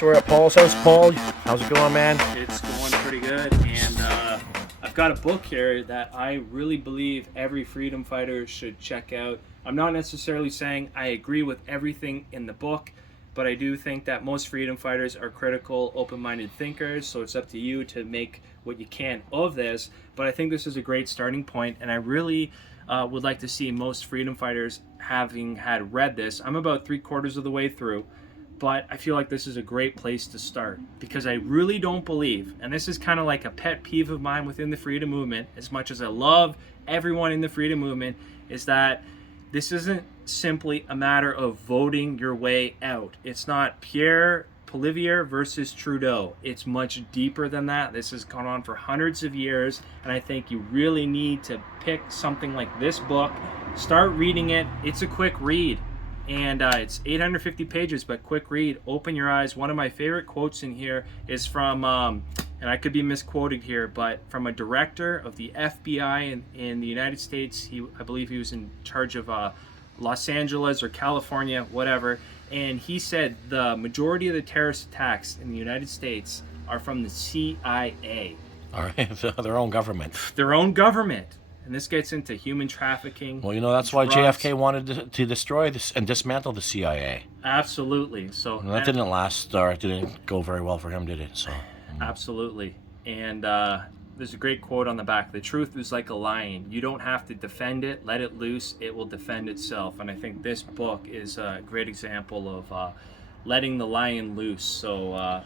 So we're at Paul's house. Paul, how's it going, man? It's going pretty good, and I've got a book here that I really believe every freedom fighter should check out. I'm not necessarily saying I agree with everything in the book, but I do think that most freedom fighters are critical, open-minded thinkers, so it's up to you to make what you can of this. But I think this is a great starting point, and I really would like to see most freedom fighters having had read this. I'm about 3/4 of the way through, but I feel like this is a great place to start, because I really don't believe, and this is kind of like a pet peeve of mine within the freedom movement, as much as I love everyone in the freedom movement, is that this isn't simply a matter of voting your way out. It's not Pierre Poilievre versus Trudeau. It's much deeper than that. This has gone on for hundreds of years, and I think you really need to pick something like this book, start reading it. It's a quick read, and it's 850 pages, but quick read. Open your eyes. One of my favorite quotes in here is from, and I could be misquoted here, but from a director of the FBI in the United States. I believe he was in charge of Los Angeles or California, whatever. And he said the majority of the terrorist attacks in the United States are from the CIA. All right, their own government. Their own government. And this gets into human trafficking. Well, that's why JFK wanted to destroy this and dismantle the CIA. Absolutely. So and that didn't last, or it didn't go very well for him, did it? So. Absolutely. And there's a great quote on the back. The truth is like a lion. You don't have to defend it. Let it loose. It will defend itself. And I think this book is a great example of letting the lion loose. So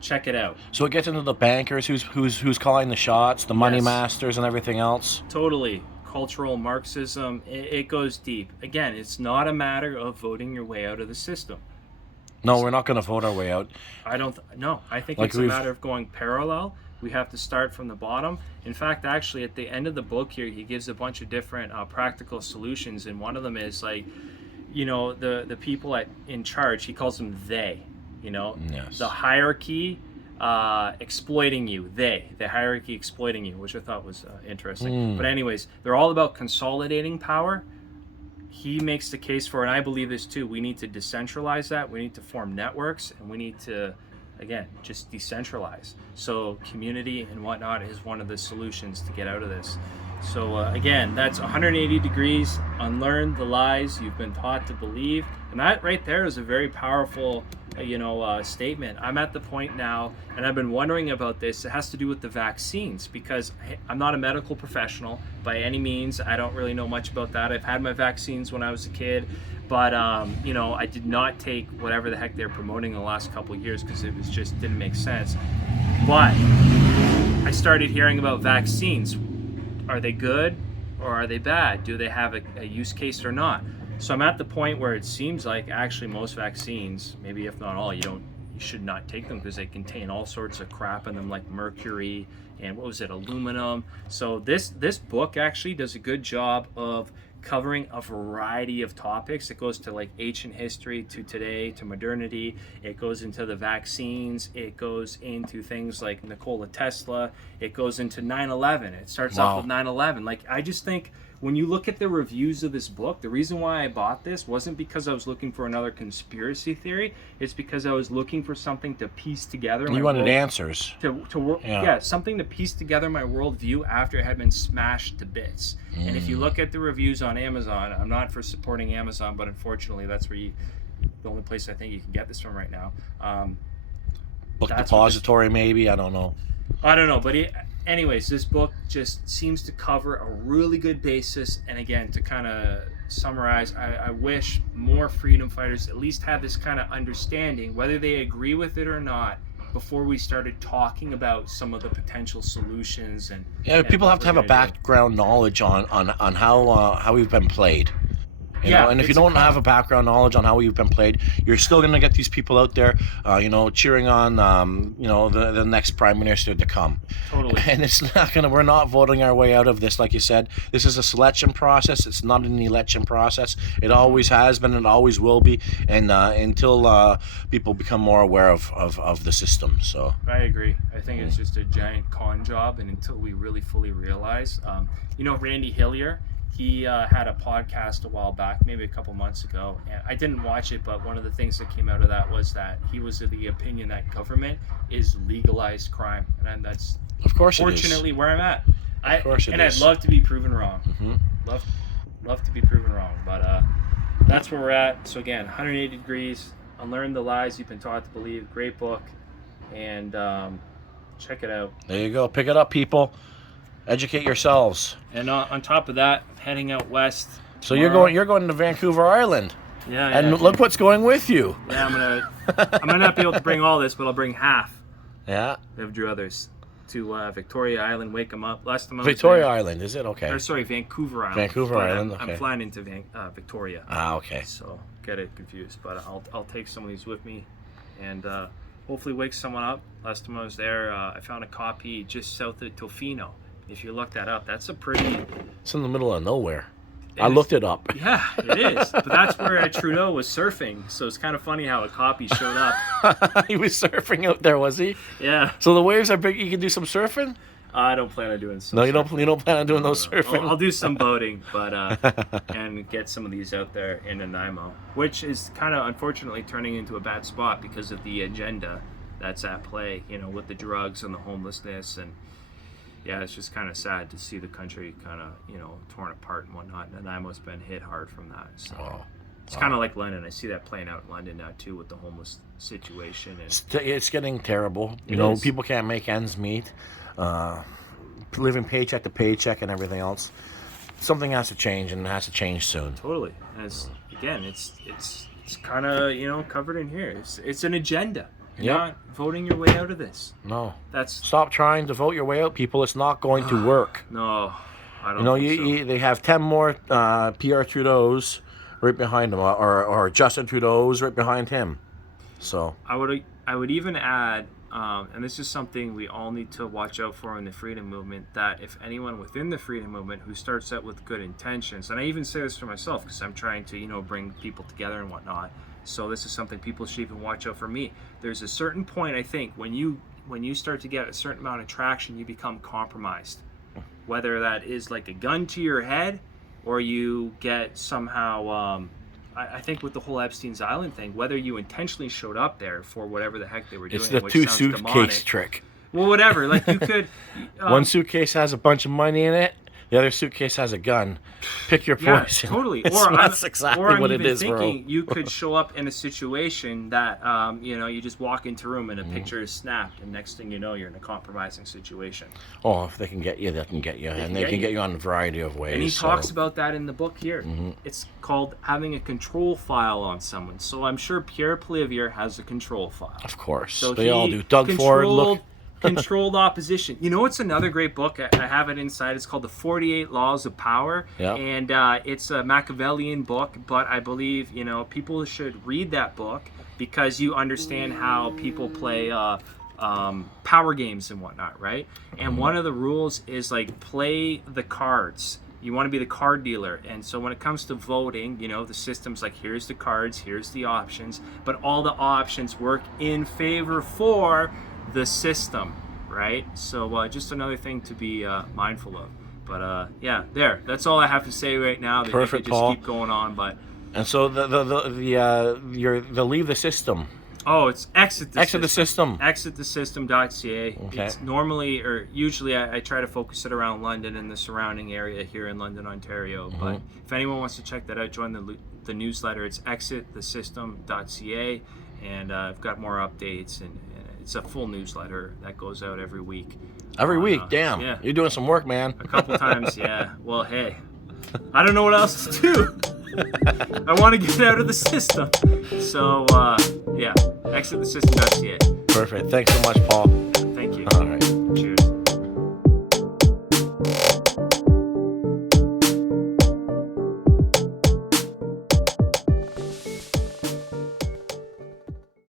check it out. So it gets into the bankers, who's calling the shots, the money masters, and everything else. Totally. Cultural Marxism. It goes deep. Again, it's not a matter of voting your way out of the system. No, we're not going to vote our way out. No, I think it's a matter of going parallel. We have to start from the bottom. In fact, actually, at the end of the book here, he gives a bunch of different practical solutions, and one of them is like, the people in charge. He calls them they. Yes. The hierarchy exploiting you. The hierarchy exploiting you, which I thought was interesting. But anyways, they're all about consolidating power. He makes the case for, and I believe this too, we need to decentralize that. We need to form networks, and we need to, again, just decentralize. So community and whatnot is one of the solutions to get out of this. So again, that's 180 degrees. Unlearn the lies you've been taught to believe. And that right there is a very powerful statement. I'm at the point now, and I've been wondering about this. It has to do with the vaccines, because I'm not a medical professional by any means. I don't really know much about that. I've had my vaccines when I was a kid, but I did not take whatever the heck they're promoting in the last couple of years, because it was just didn't make sense. But I started hearing about vaccines. Are they good or are they bad? Do they have a use case or not? So I'm at the point where it seems like actually most vaccines, maybe if not all, you should not take them, because they contain all sorts of crap in them, like mercury and aluminum. So this book actually does a good job of covering a variety of topics. It goes to like ancient history, to today, to modernity. It goes into the vaccines. It goes into things like Nikola Tesla. It goes into 9/11. It starts off with 9/11. Like, I just think when you look at the reviews of this book, the reason why I bought this wasn't because I was looking for another conspiracy theory. It's because I was looking for something to piece together. You wanted answers. Something to piece together my worldview after it had been smashed to bits. And if you look at the reviews on Amazon, I'm not for supporting Amazon, but unfortunately that's where the only place I think you can get this from right now. Book depository, maybe, I don't know. But anyways, this book just seems to cover a really good basis. And again, to kind of summarize, I wish more freedom fighters at least have this kind of understanding, whether they agree with it or not, before we started talking about some of the potential solutions. And people have to have a background knowledge on how we've been played. And if you don't have a background knowledge on how you've been played, you're still going to get these people out there, cheering on, the next prime minister to come. Totally. And we're not voting our way out of this, like you said. This is a selection process. It's not an election process. It always has been and always will be, and until people become more aware of the system. So I agree. I think it's just a giant con job, and until we really fully realize, Randy Hillier, he had a podcast a while back, maybe a couple months ago, and I didn't watch it, but one of the things that came out of that was that he was of the opinion that government is legalized crime, and that's of course fortunately where I'm at. Of course it is. I'd love to be proven wrong. Mm-hmm. Love to be proven wrong, but that's where we're at. So again, 180 Degrees, Unlearn the Lies You've Been Taught to Believe. Great book, and check it out. There you go. Pick it up, people. Educate yourselves. And on top of that, heading out west. So tomorrow. you're going to Vancouver Island. Yeah. And look what's going with you. Yeah, I might not be able to bring all this, but I'll bring half. Yeah. Of Drew others to Victoria Island, wake them up. Last time I was Victoria there, Island, is it? Okay. Or sorry, Vancouver Island. Vancouver Island. Okay. I'm flying into Victoria. Okay. So get it confused, but I'll take some of these with me, and hopefully wake someone up. Last time I was there, I found a copy just south of Tofino. If you look that up, that's a pretty... It's in the middle of nowhere. I looked it up. Yeah, it is. But that's where Trudeau was surfing. So it's kind of funny how a copy showed up. He was surfing out there, was he? Yeah. So the waves are big. You can do some surfing? I don't plan on doing some. No, you don't plan on doing no surfing? I'll do some boating, but and get some of these out there in Nanaimo, which is kind of unfortunately turning into a bad spot because of the agenda that's at play, with the drugs and the homelessness. And yeah, it's just kind of sad to see the country kind of, torn apart and whatnot. Nanaimo's been hit hard from that. So it's kind of like London. I see that playing out in London now too with the homeless situation. And it's getting terrible. People can't make ends meet. Living paycheck to paycheck and everything else. Something has to change, and it has to change soon. Totally. It's kind of covered in here. It's an agenda. You're not voting your way out of this. No. Stop trying to vote your way out, people. It's not going to work. No, I don't think so. They have 10 more Pierre Trudeau's right behind him, or Justin Trudeau's right behind him. So I would even add, and this is something we all need to watch out for in the freedom movement, that if anyone within the freedom movement who starts out with good intentions, and I even say this for myself because I'm trying to bring people together and whatnot. So this is something people should even watch out for me. There's a certain point, I think, when you start to get a certain amount of traction, you become compromised. Whether that is like a gun to your head, or you get somehow, I think with the whole Epstein's Island thing, whether you intentionally showed up there for whatever the heck they were doing. It's the two suitcase trick. Well, whatever. Like you could. One suitcase has a bunch of money in it. The other suitcase has a gun. Pick your poison. Yeah, totally. That's exactly what it is, bro. You could show up in a situation that, you just walk into a room and a picture is snapped, and next thing you know, you're in a compromising situation. Oh, if they can get you, they can get you. And they can get you on a variety of ways. And he talks about that in the book here. Mm-hmm. It's called having a control file on someone. So I'm sure Pierre Poilievre has a control file. Of course. So they all do. Doug Ford, look. Controlled opposition. It's another great book. I have it inside. It's called The 48 Laws of Power. Yep. And it's a Machiavellian book, but I believe, people should read that book because you understand how people play power games and whatnot, right? And one of the rules is play the cards. You want to be the card dealer. And so when it comes to voting, the system's like, here's the cards, here's the options, but all the options work in favor for the system, right? So just another thing to be mindful of. But that's all I have to say right now. Perfect, just Paul. Keep going on, but and so the leave the system. Oh, it's exit the system. ExitTheSystem.ca. Okay. It's normally or usually I try to focus it around London and the surrounding area here in London, Ontario. Mm-hmm. But if anyone wants to check that out, join the newsletter. It's ExitTheSystem.ca, and I've got more updates and it's a full newsletter that goes out every week. Every week? Damn. Yeah. You're doing some work, man. A couple times, yeah. Well, hey. I don't know what else to do. I want to get out of the system. So, ExitTheSystem.ca. Perfect. Thanks so much, Paul.